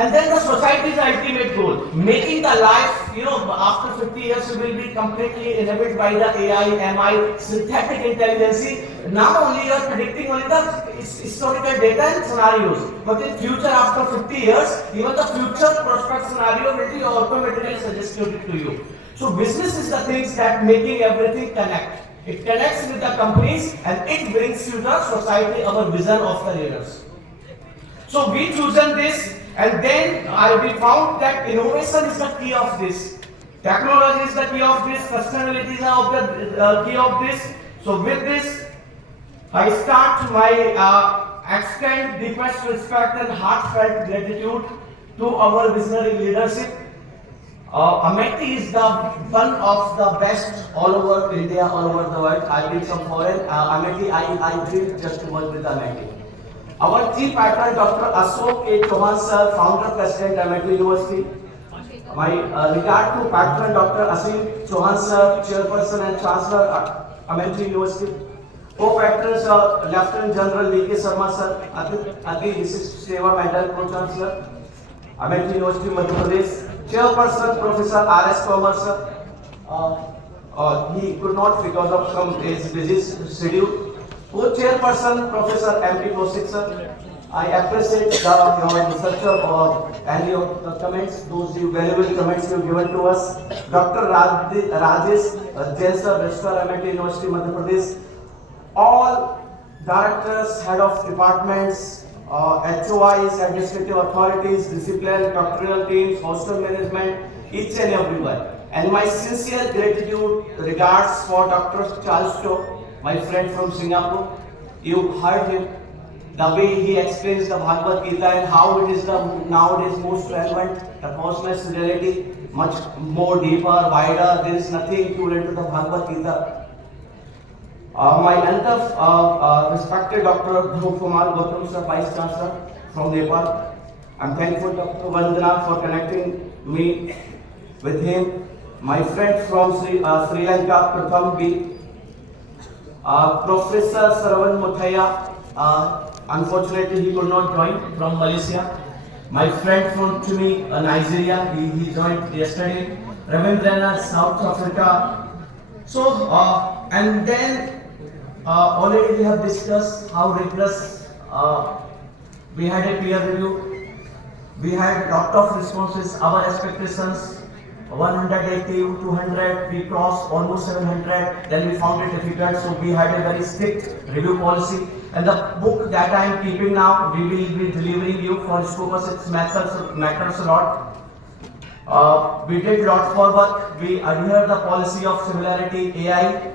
And then the society's ultimate goal, making the life, after 50 years you will be completely inhibited by the AI, MI, synthetic intelligence. Now only you are predicting only the historical data and scenarios. But in future, after 50 years, even the future prospect scenario will be automatically suggested to you. So business is the things that making everything connect. It connects with the companies and it brings to the society our vision of the leaders. So we chosen this, and then we found that innovation is the key of this. Technology is the key of this. Sustainability is the key of this. So with this, I start my extend deepest respect and heartfelt gratitude to our visionary leadership. Amity is the one of the best all over India, all over the world. I did some foreign Amity. I did just work with Amity. Our chief patron, Dr. Ashok A. Chauhan sir, founder, president, Amity University. My regard to patron, Dr. Asim Chauhan sir, chairperson and chancellor, Amity University. Co-patrons, Lieutenant General V.K. Sharma sir, Adi Visis Seva Medal, co-chancellor, Amity University, Madhya Pradesh. Chairperson, Professor R.S. Tomar sir. He could not because of some his busy schedule. Co-chairperson, Professor M.P. Kaushik sir. I appreciate your research and your comments, those valuable comments you have given to us. Dr. Rajesh Jain sir, Registrar, Amity University, Madhya Pradesh. All directors, head of departments, HOIs, administrative authorities, discipline, doctoral teams, hostel management, each and everyone. And my sincere gratitude, regards for Dr. Charles Stowe, my friend from Singapore. You heard him, the way he explains the Bhagavad Gita and how it is the nowadays most relevant, the cosmos reality, much more deeper, wider. There is nothing equivalent to the Bhagavad Gita. My another respected Dr. Dhruv Kumar Gautam sir, Vice Chancellor from Nepal. I'm thankful Dr. Vandana for connecting me with him. My friend from Sri Lanka, Pratham B. Professor Saravan Muthaiya, unfortunately he could not join, from Malaysia. My friend from Chumi, Nigeria, he joined yesterday. Ravindranath, South Africa. So, and then already we have discussed how rigorous we had a peer review. We had a lot of responses, our expectations. 180, 200, we crossed almost 700, then we found it difficult, so we had a very strict review policy. And the book that I am keeping now, we will be delivering you for Scopus, it matters a lot. We did lot for work, we adhere the policy of similarity AI.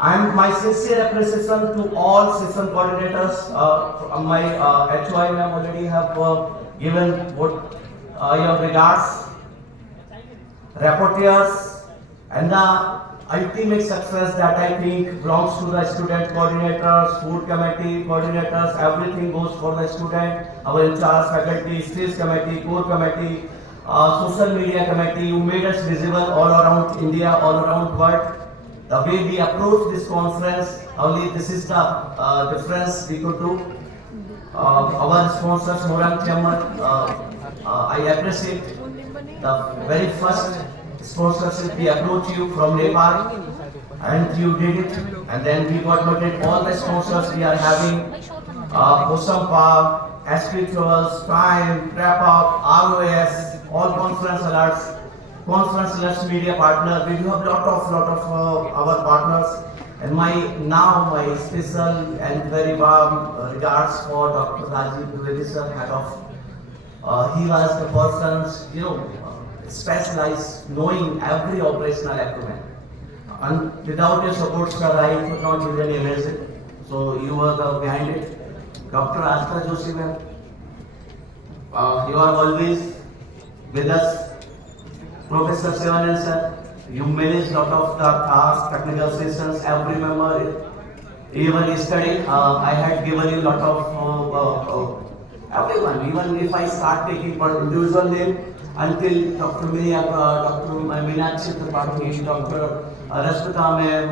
And my sincere appreciation to all session coordinators, my HOI ma'am already have given what your regards. Rapporteurs, and the ultimate success that I think belongs to the student coordinators, food committee coordinators, everything goes for the student, our in charge faculty, stage committee, core committee, social media committee. You made us visible all around India, all around world. The way we approach this conference, only this is the difference we could do. Our sponsors, Morang Chamber, I appreciate the very first sponsorship we approached you from Nepal, and you did it, and then we got noted all the sponsors we are having, Osam Park, Spirituals, Time, Wrap Up, ROS, all conference alerts media partner. We do have lot of our partners, and my special and very warm regards for Dr. Rajiv Dwivedi sir, head of. He was the person, specialized, knowing every operational acumen. And without your support, sir, I could not even imagine. So you were the behind it. Dr. Astha Joshi ma'am, you are always with us. Professor Sivanand sir, you manage lot of the tasks, technical sessions, every member. Even yesterday, I had given you lot of everyone. Even if I start taking individual name, until Dr. Dr. Meenakshi Tripathi, Dr. Rashmita ma'am,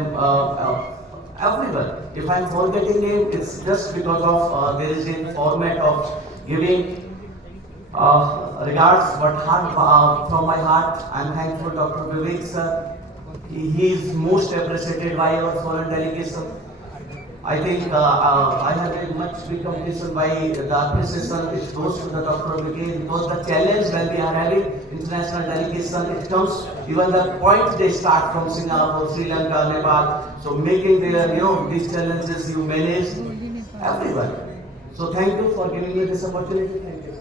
everyone. If I am forgetting name, it's just because of there is a format of giving Regards, but from my heart, I'm thankful Dr. Vivek sir. He is most appreciated by our foreign delegation. I think I have a much big competition by the appreciation it goes to the Dr. Vivek because the challenge when we are having international delegation, it comes even the point they start from Singapore, Sri Lanka, Nepal. So making their these challenges you manage everyone. So thank you for giving me this opportunity. Thank you.